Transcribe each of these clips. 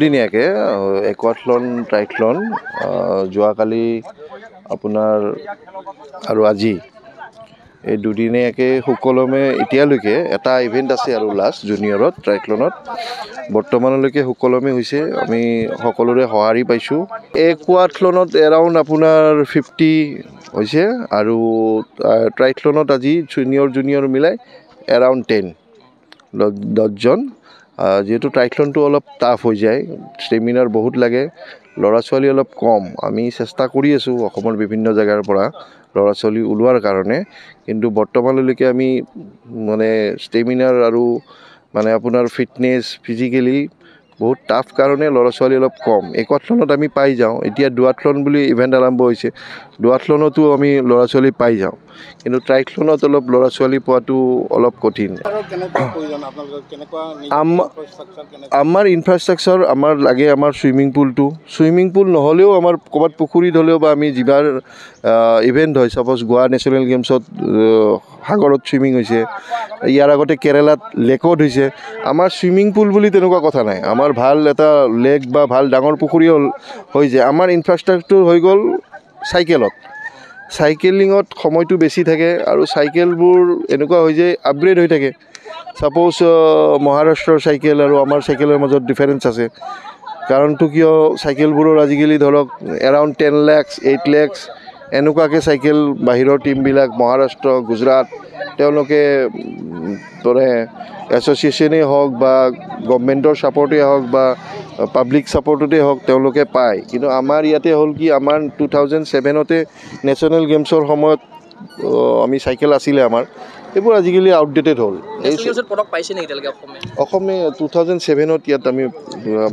দুদিনীয়াকৈ একুৱাথলন ট্ৰাইথলন যোৱাকালি আপোনাৰ আৰু আজি এই দুদিনীয়াকৈ সুকলমে এতিয়ালৈকে এটা ইভেণ্ট আছে আৰু লাষ্ট জুনিয়ৰত ট্ৰাইথলনত বৰ্তমানলৈকে সুকলমে হৈছে আমি সকলোৰে সঁহাৰি পাইছোঁ একুৱাথলনত এৰাউণ্ড আপোনাৰ 50 হৈছে আৰু ট্ৰাইথলনত আজি জুনিয়ৰ মিলাই এৰাউণ্ড 10জন যেহেতু ট্ৰাইথলনটো অলপ টাফ হৈ যায় ষ্টেমিনাৰ বহুত লাগে ল'ৰা ছোৱালী অলপ কম আমি চেষ্টা কৰি আছোঁ অসমৰ বিভিন্ন জেগাৰ পৰা ল'ৰা ছোৱালী ওলোৱাৰ কাৰণে কিন্তু বৰ্তমানলৈকে আমি মানে ষ্টেমিনাৰ আৰু মানে আপোনাৰ ফিটনেছ ফিজিকেলি বহুত টাফ কাৰণে ল'ৰা ছোৱালী অলপ কম একুৱাথলনত আমি পাই যাওঁ এতিয়া ডুৱাথলন বুলি ইভেণ্ট আৰম্ভ হৈছে ডুৱাথলনতো আমি ল'ৰা ছোৱালী পাই যাওঁ কিন্তু ট্ৰাইথলনত অলপ ল'ৰা ছোৱালী পোৱাটো অলপ কঠিন আমাৰ ইনফ্ৰাষ্ট্ৰাকচাৰ আমাৰ লাগে আমাৰ ছুইমিং পুল নহ'লেও আমাৰ ক'ৰবাত পুখুৰীত হ'লেও বা আমি যিবাৰ ইভেণ্ট হয় ছাপ'জ গোৱা নেশ্যনেল গেমছত সাগৰত ছুইমিং হৈছে ইয়াৰ আগতে কেৰেলাত লেকত হৈছে আমাৰ ছুইমিং পুল বুলি তেনেকুৱা কথা নাই আমাৰ ভাল এটা লেক বা ভাল ডাঙৰ পুখুৰী হৈ যায় আমাৰ ইনফ্ৰাষ্ট্ৰাকচাৰ হৈ গ'ল চাইকেলিঙত সময়টো বেছি থাকে আৰু চাইকেলবোৰ এনেকুৱা হৈ যায় আপগ্ৰেড হৈ থাকে ছাপ'জ মহাৰাষ্ট্ৰৰ চাইকেল আৰু আমাৰ চাইকেলৰ মাজত ডিফাৰেঞ্চ আছে কাৰণটো কিয় চাইকেলবোৰৰ আজিকালি ধৰক এৰাউণ্ড 10 লাখ 8 লাখ এনেকুৱাকৈ চাইকেল বাহিৰৰ টীমবিলাক মহাৰাষ্ট্ৰ গুজৰাট তেওঁলোকে মানে এছ'চিয়েশ্যনেই হওক বা গভমেণ্টৰ ছাপৰ্টেই হওক বা পাব্লিক ছাপৰ্টতেই হওক তেওঁলোকে পায় কিন্তু আমাৰ ইয়াতে হ'ল কি আমাৰ 2007তে নেশ্যনেল গেমছৰ সময়ত আমি চাইকেল আছিলে আমাৰ এইবোৰ আজিকালি আউটডেটেড হ'ল অসমে 2007ত ইয়াত আমি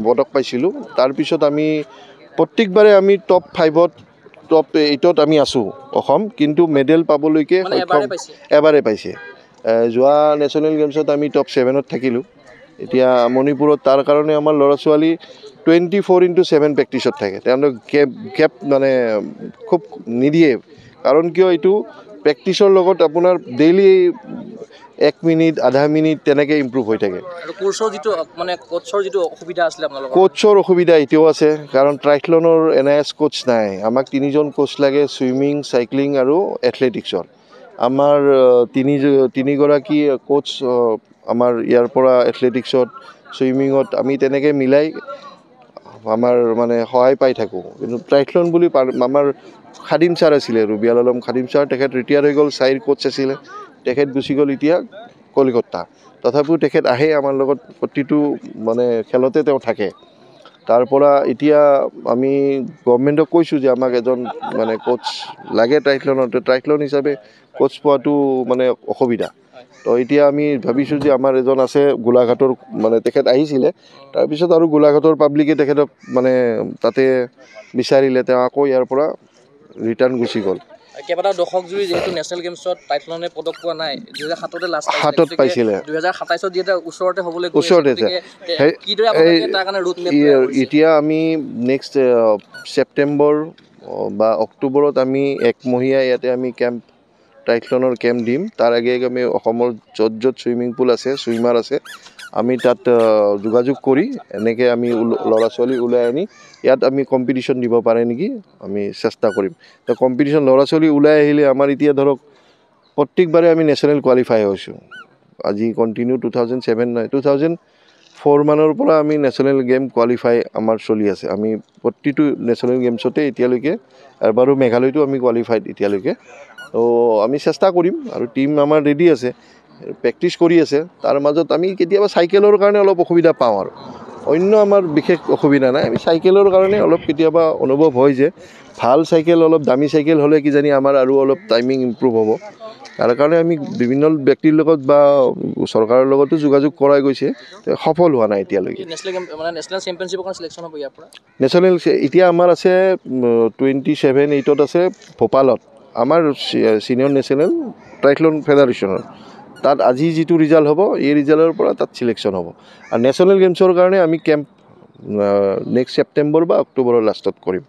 পদক পাইছিলোঁ তাৰপিছত আমি প্ৰত্যেকবাৰে আমি টপ 5ত টপ 8ত আমি আছোঁ অসম কিন্তু মেডেল পাবলৈকে এবাৰে পাইছে যোৱা নেশ্যনেল গেমছত আমি টপ 7ত থাকিলোঁ এতিয়া মণিপুৰত তাৰ কাৰণে আমাৰ ল'ৰা ছোৱালী 24/7 প্ৰেক্টিছত থাকে তেওঁলোক গেপ মানে খুব নিদিয়ে কাৰণ কিয় এইটো প্ৰেক্টিছৰ লগত আপোনাৰ ডেইলি 1 মিনিট আধা মিনিট তেনেকৈ ইম্প্ৰুভ হৈ থাকে কোচৰ অসুবিধা এতিয়াও আছে কাৰণ ট্ৰাইথলনৰ NIS কোচ নাই আমাক 3জন কোচ লাগে ছুইমিং চাইক্লিং আৰু এথলেটিক্সৰ আমাৰ তিনিগৰাকী কোচ আমাৰ ইয়াৰ পৰা এথলেটিক্সত ছুইমিঙত আমি তেনেকৈ মিলাই আমাৰ মানে সহায় পাই থাকোঁ কিন্তু ট্ৰাইথলন বুলি আমাৰ খাদিম ছাৰ আছিলে ৰুবিয়াল আলম খাদিম ছাৰ তেখেত ৰিটায়াৰ হৈ গ'ল চাইৰ কোচ আছিলে তেখেত গুচি গ'ল এতিয়া কলিকতা তথাপিও তেখেত আহে আমাৰ লগত প্ৰতিটো মানে খেলতে তেওঁ থাকে তাৰ পৰা এতিয়া আমি গভৰ্ণমেণ্টক কৈছোঁ যে আমাক এজন মানে কোচ লাগে ট্ৰাইথলন হিচাপে কোচ পোৱাটো মানে অসুবিধা তো এতিয়া আমি ভাবিছোঁ যে আমাৰ এজন আছে গোলাঘাটৰ মানে তেখেত আহিছিলে তাৰপিছত আৰু গোলাঘাটৰ পাব্লিকে তেখেতক মানে তাতে বিচাৰিলে তেওঁ আকৌ ইয়াৰ পৰা ৰিটাৰ্ণ গুচি গ'ল কেইবাটাও দশক জুৰি যেহেতু নেশ্যনেল গেমছত ট্ৰাইথলনে পদক পোৱা নাই 2007তে লাষ্ট পাইছিলে 2027ত যিহেতু ওচৰতে হ'বলৈ এতিয়া আমি নেক্সট ছেপ্টেম্বৰ বা অক্টোবৰত আমি একমহীয়া ইয়াতে আমি ট্ৰাইথলনৰ কেম্প দিম তাৰ আগে আমি অসমৰ য'ত ছুইমিং পুল আছে ছুইমাৰ আছে আমি তাত যোগাযোগ কৰি এনেকৈ আমি ল'ৰা ছোৱালী ওলাই আনি ইয়াত আমি কম্পিটিশ্যন দিব পাৰে নেকি আমি চেষ্টা কৰিম তো কম্পিটিশ্যন ল'ৰা ছোৱালী ওলাই আহিলে আমাৰ এতিয়া ধৰক প্ৰত্যেকবাৰে আমি নেশ্যনেল কোৱালিফাই হৈছোঁ আজি কণ্টিনিউ 2007 নহয় 2004 মানৰ পৰা আমি নেশ্যনেল গেম কোৱালিফাই আমাৰ চলি আছে আমি প্ৰতিটো নেশ্যনেল গেমছতে এতিয়ালৈকে এবাৰো মেঘালয়তো আমি কোৱালিফাইড এতিয়ালৈকে তো আমি চেষ্টা কৰিম আৰু টীম আমাৰ ৰেডি আছে প্ৰেক্টিছ কৰি আছে তাৰ মাজত আমি কেতিয়াবা চাইকেলৰ কাৰণে অলপ অসুবিধা পাওঁ আৰু অন্য আমাৰ বিশেষ অসুবিধা নাই আমি চাইকেলৰ কাৰণে অলপ কেতিয়াবা অনুভৱ হয় যে ভাল চাইকেল অলপ দামী চাইকেল হ'লে কিজানি আমাৰ আৰু অলপ টাইমিং ইম্প্ৰুভ হ'ব তাৰ কাৰণে আমি বিভিন্ন ব্যক্তিৰ লগত বা চৰকাৰৰ লগতো যোগাযোগ কৰাই গৈছে সফল হোৱা নাই এতিয়ালৈকে নেশ্যনেল এতিয়া আমাৰ আছে 27-8ত আছে ভোপালত আমাৰ ছিনিয়ৰ নেশ্যনেল ট্ৰাইথলন ফেডাৰেশ্যনৰ তাত আজি যিটো ৰিজাল্ট হ'ব এই ৰিজাল্টৰ পৰা তাত ছিলেকশ্যন হ'ব আৰু নেশ্যনেল গেমছৰ কাৰণে আমি কেম্প নেক্সট ছেপ্টেম্বৰ বা অক্টোবৰৰ লাষ্টত কৰিম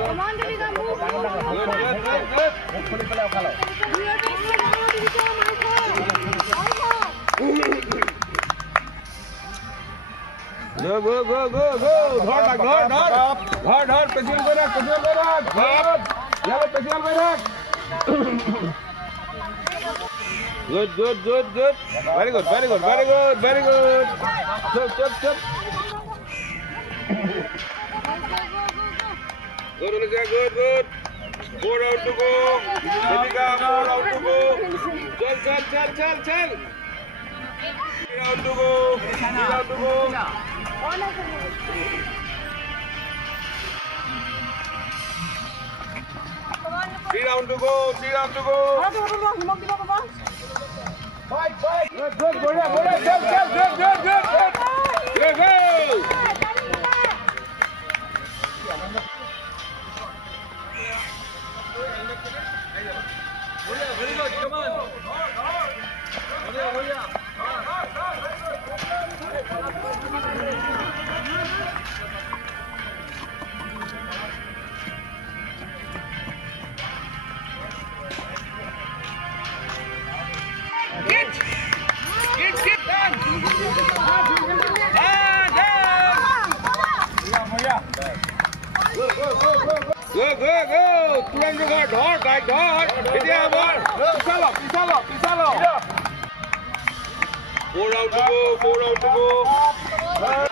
Come on, Devika, move. Good. Hopefully, play out. Go. Dhar. Pencil go back. Yeah, pencil go back. Good. Very good. Chop. Good, Olivia, good. 4 out to go. Devika, 4 out to go. Chal. 3 out to go. 3 round to go. Fight. Good. Go. Very good, come on. Get done. Go. Turan juga dhor. Ini apa? Pisalo. 4 out to go. Good.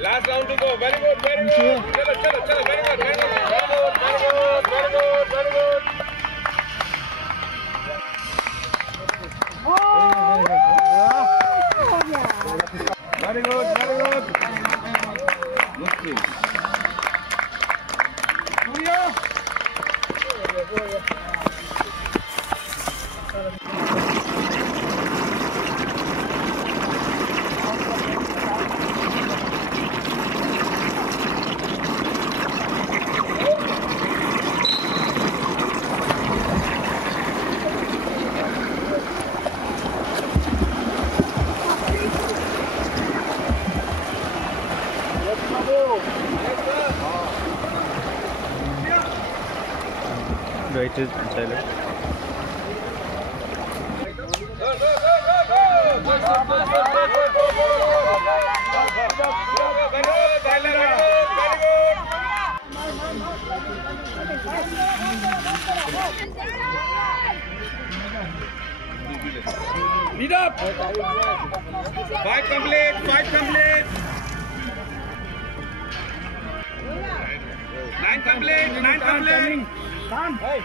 Last round to go. Very good. Chalo. Very good. Very good. Good team. Right is silent. Beat up. 5 complete. 9 complete. Hey.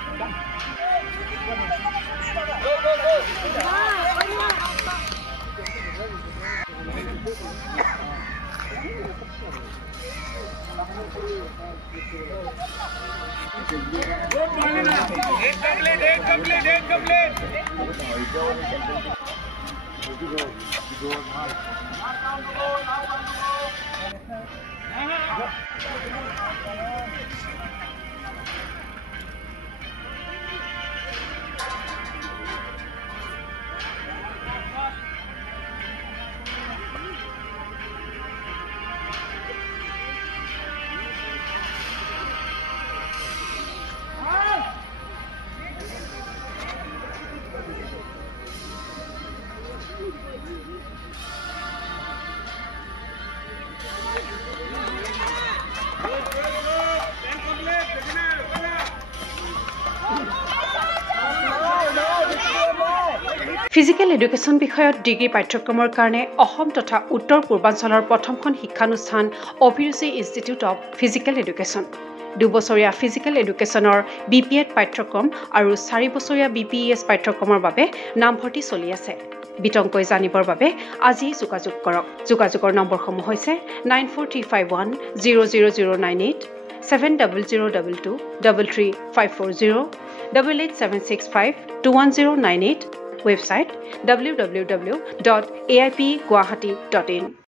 Good, Malina. 8 complete. Physical education বিষয়ত degree পাঠ্যক্ৰমৰ কাৰণে অসম তথা উত্তৰ পূৰ্বাঞ্চলৰ প্ৰথমখন শিক্ষানুষ্ঠান অভিৰুচি institute of physical education 2 বছৰীয়া ফিজিকেল এডুকেশ্যনৰ BPEd পাঠ্যক্ৰম আৰু 4 বছৰীয়া BPES পাঠ্যক্ৰমৰ বাবে নামভৰ্তি চলি আছে বিতংকৈ জানিবৰ বাবে আজি যোগাযোগ কৰক যোগাযোগৰ নম্বৰসমূহ হৈছে 9435100098 700222 33540 88765210998 website www.aipguwahati.in